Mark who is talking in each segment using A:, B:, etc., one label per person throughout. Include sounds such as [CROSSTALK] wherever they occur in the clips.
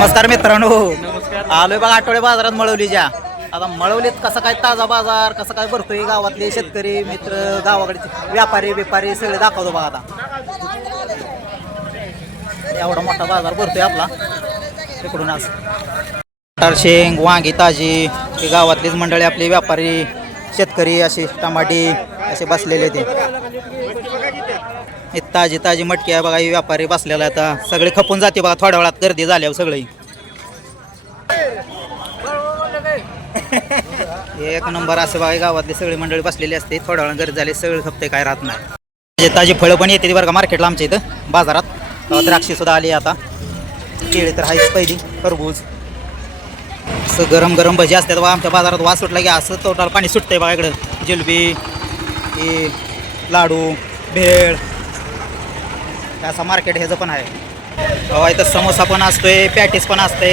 A: नमस्कार मित्रांनो. आलोय बघा आठवडे बाजारात मळवलीच्या आता मळवलीत कसा काय ताजा बाजार कसा काय भरतोय गावातले शेतकरी मित्र गावाकडे व्यापारी व्यापारी सगळे दाखवतो बघा आता. एवढा मोठा बाजार भरतोय आपला. तिकडून आज. शेंग वांगी ताजी हे गावातलीच मंडळी आपली व्यापारी शेतकरी असे टमाटे असे बसलेले ते. हे ताजी ताजी मटकी आहे बघा हे व्यापारी बसलेला आहे आता. सगळे खपून जाते बघा थोड्या वेळात गर्दी झाल्यावर सगळी. [LAUGHS] एक नंबर असं बघा गावातली सगळी मंडळी बसलेली असते. थोड्या वेळा गर्दी झाली सगळे खपते काय राहत नाही. ताजी ताजी फळं पण येते बरं का मार्केटला आमच्या इथं बाजारात. अं, द्राक्षे सुद्धा आली आता. केळी तर आहेच पहिली खरबूज. असं गरम गरम भजी असतात बघा आमच्या बाजारात वास सुटला की असं तोटाला पाणी सुटतंय बघा इकडं. जिलबी लाडू भेळ. असं मार्केट ह्याचं पण आहे. इथं समोसा पण असतोय पॅटीस पण असते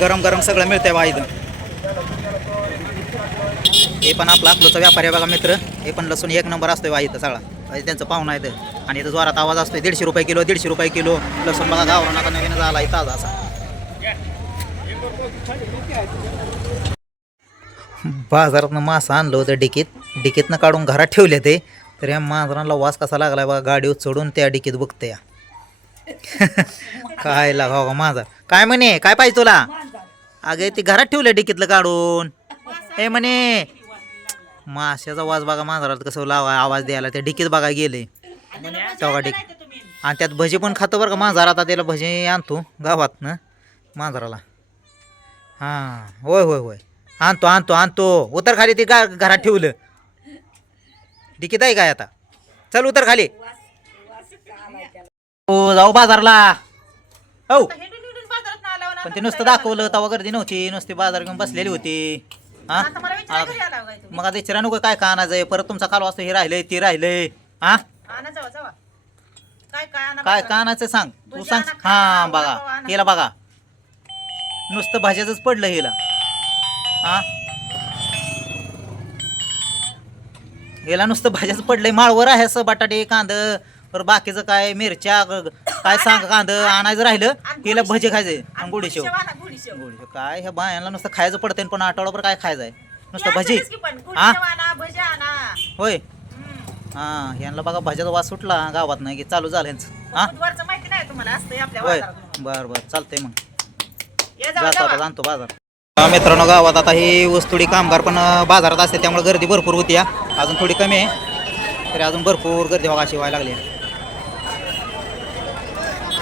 A: गरम गरम सगळं मिळतंय बघा इथं. हे पण आपला आपलंचा व्यापारी आहे बघा मित्र. हे पण लसूण एक नंबर असतोय बघा इथं सगळा. त्यांचं पाहुणा आहे तर आणि इथं जोरात आवाज असतोय दीडशे रुपये किलो दीडशे रुपये किलो. लसूण बघा गावरा नका नवीन झाला आहे ताजा असा. बाजारातनं मासा आणलं होतं डिकीत. डिकीतनं काढून घरात ठेवले ते. तर या मांजरांना वास कसा लागला बघा गाडीवर चढून त्या डिकीत बघते या. काय लागा हो बघा मांजर. काय म्हणे? काय पाहिजे तुला? अगे ती घरात ठेवलं डिकीतलं काढून. हे म्हणे माशाचा वास बघा मांजरात कसं लावा आवाज द्यायला. त्या डिकीत बघा गेले. तेव्हा डिक आणि त्यात भजी पण खातो बरं का मांजर. आता त्याला भजी आणतो गावातनं मांजराला. हां होय होय होय. आणतो आणतो आणतो. उतर खाली ते गा घरात ठेवलं. डिकीत आहे काय आता? चल उतर खाली. हो जाऊ बाजारला. हो पण ते नुसतं दाखवलं तेव्हा गर्दी नव्हती नुसती बाजार घेऊन बसलेली होती. हा? मग आता विचारा नको काय काय आणायचंय परत तुमचा काल वाजता हे राहिलंय ते राहिलंय. हा?
B: काय काय आणा
A: काय काय आणायचं सांग? तू सांग. हा बघा. हिला बघा. नुसतं भाज्याच पडलं हिला. हा? हिला नुसतं भाज्याच पडलंय. माळवर आहे असं बटाटे कांद. पर बाकीचं काय? मिरच्या काय सांग कांद आणायचं राहिलं हिला भजी खायचं. आणि गुडीशेव.
B: गुडीशेव
A: गुडीशेव. काय? ह्या बायांना नुसतं खायचं पडतंय पण आठवडाभर काय खायचं आहे? नुसतं भजी. हा होय. हा यांना बघा भाज्याचा वास सुटला गावात नाही की चालू झालं यांचं. हा होय. बर बर चालतंय मग. जातो आता. जाणतो बाजार. मित्रांनो गावात आता ही ऊसतोडी कामगार पण बाजारात असते त्यामुळे गर्दी भरपूर होती या अजून थोडी कमी आहे. तरी अजून भरपूर गर्दी बघा अशी व्हायला लागली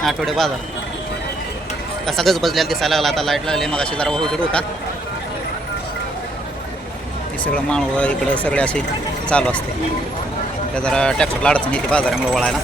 A: आठवडे बाजार. कसा गजबजल्याला दिसायला लागला आता लाइट लागली मग अशी जरा उजेड होता. हे सगळं माळवं इकडं सगळे असे चालू असते. त्या जरा ट्रॅक्टरला अडचण येते बाजारामुळे वळायला.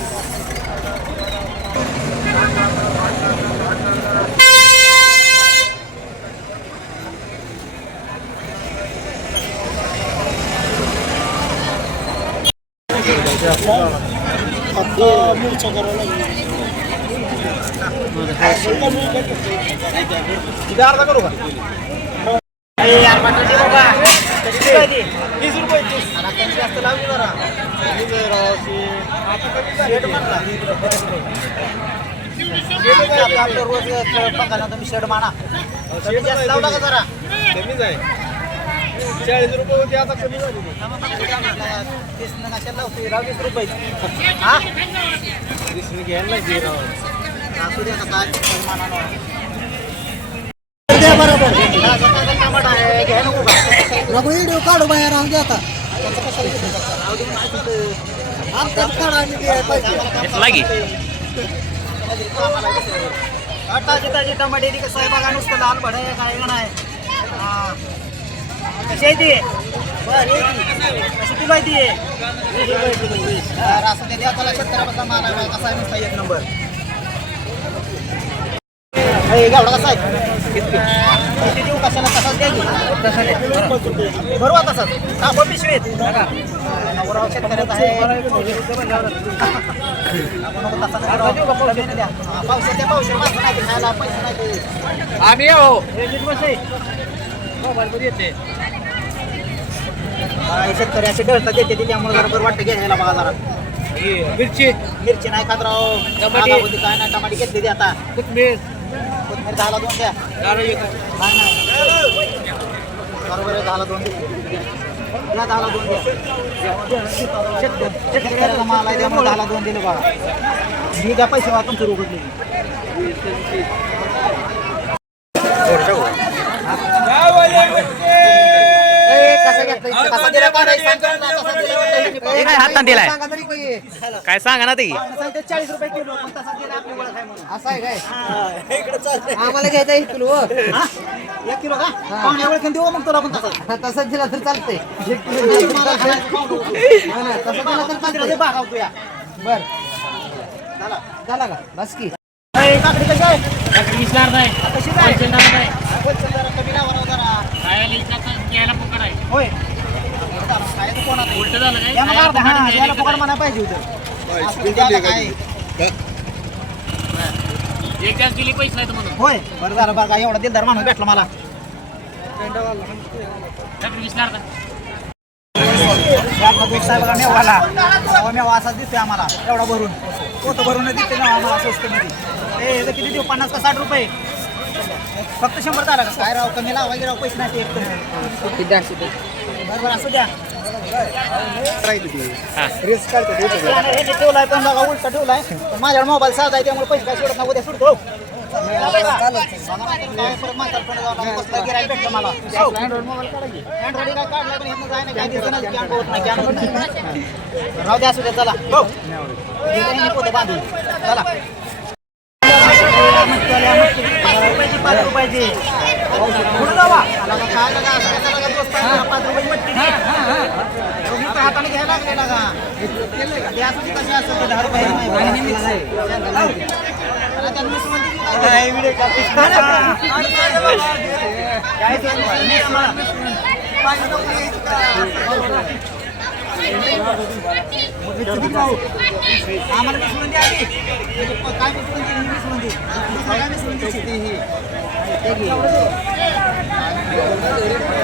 A: आपलं रोज बघायला तुम्ही शेड माना कमी जास्त लावला का जरा.
C: कमीच आहे. चाळीस रुपये होते आता कमी झाली
A: तीस वीस रुपये. हा?
C: घ्यायला
A: असू दे काय, टमाटा आहे, घ्या नको
D: व्हिडिओ काढू बाहेर राहून दे आता आमच्यात काढा आम्ही ते
A: ताजे ताजे टमाटे कसं आहे बघा नुसतं लाल भडा आहे काय नाही हा. कशी आहे. ती बरं, ती. कशी ती माहिती आहे. बरं, असं ते द्या त्याला शेतकऱ्यापासून माल आहे, कसा आहे नुसता एक नंबर. हे गावडा कसा आहे? किती? देऊ कशाला तसाच द्या की बरोबर तसाच. पिशवीत. आहे. हा, माणसं नाही ते खायला, पैसे नाही.
C: आम्ही हो. येते.
A: शेतकरी असे डळतात देते ते, त्यामुळे जरा बरं वाटतं घ्यायला बघा जरा.
C: ही मिरची.
A: मिरची नाही खात राव.
C: टमाटे.
A: होती काय नाही टमाटे घेतली ते आता.
C: कोथमीर
A: बरं, दहाला दोन द्या. नाही. बरोबर आहे दहाला दोन द्या द्या दहाला दोन द्या. शेतकरी- शेतकऱ्याला माल आहे त्यामुळे दहाला दोन दिले बघा. मी द्या पैसे रोखत कसा दिला का नाही सांगतो ना, कसा दिला वाटतं हे काय हातात दिलाय. काय सांगा ना ते?
C: चाळीस रुपये किलो पण तसा दिला आपली ओळख आहे म्हणून
D: असं आहे काय आम्हाला घ्यायचा एक किलो हो.
A: एक किलो का? पाहुण्या ओळखून देऊ मग तुला पण तसं.
D: तसंच दिला तर चालतंय.
A: तुम्हाला खायचं खाऊ नको.
D: हा ना, तसं दिला तर
A: पंधरा
D: चालतंय.
A: ते बागावतो या
D: बर.
A: झाला
D: झाला का? बस की.
A: काकडी कशी आहे? कशी राव जरा. होय. खायचं कोणाला? या मग अर्धा, हा, याला फुकट म्हणायला पाहिजे. होतं. असं काय? होय बरं झालं बरं का एवढा दिलदार माणूस भेटला मला. आपला दूध साहेबाला मेवा आला तेव्हा मेवा असाच दिसतोय आम्हाला. एवढा भरून. पोत भरून दिसते ना आम्हाला स्वस्तमध्ये ए इथं किती देऊ? पन्नास का साठ रुपये? फक्त शंभर झाला का? काय राव कमी लावा राव पैसे नाही एक. बरं बरं असं द्या. हे. जे ठेवलाय पण बघा उलटा ठेवलाय. माझ्याकडे मोबाईल साधा आहे त्यामुळे पैसे काय सोडत उद्या ना, होत नाही. राहू द्या असू द्या चला. हो. चला. रुपयाची पाच पुढे जावा. दोस्त तर हाताने घ्यायला लागलेला का ते असं कसे दहा रुपये काय आम्हाला आली म्हणजे प- काय वीसमध्ये वीसमध्ये काय वीसमध्ये ती. ते घे. बटन टाक. तसं नाही लागा, सगळं गाडीसाठी करतोय लागा, दिलं आम्हाला तसंच मग काय लागा. पैसे असणार दहा रुपये द्यायचं, मग पुढं जावं मग ते आम्हाला. अरे,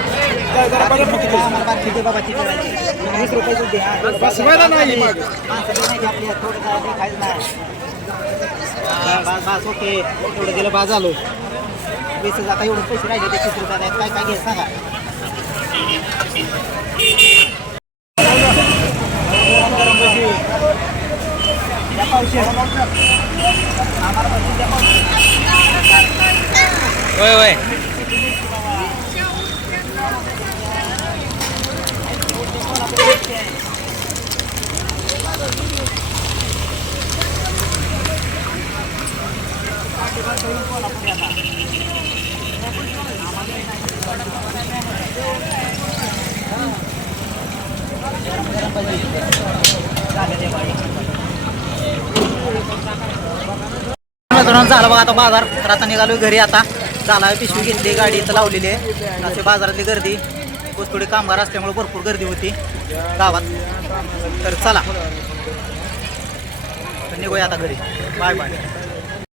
A: बास, ओके. एवढं दिलं बा झालो. वीस आता एवढं पैसे राहिले ते तीस रुपयात आहेत. काय काय सांगा? गरम भजी. द्या पावशे. आम्हाला भजी द्या पावशे.
E: होय होय
A: मित्रांनो झाला बघा आता बाजार. तर आता निघालो घरी आता. झाला पिशवी घेतली गाडी इथं लावलेली आहे. असे बाजारातली गर्दी. थोडी कामगार असल्यामुळे भरपूर गर्दी होती गावात. तर चला. निघूया आता घरी. Bye bye.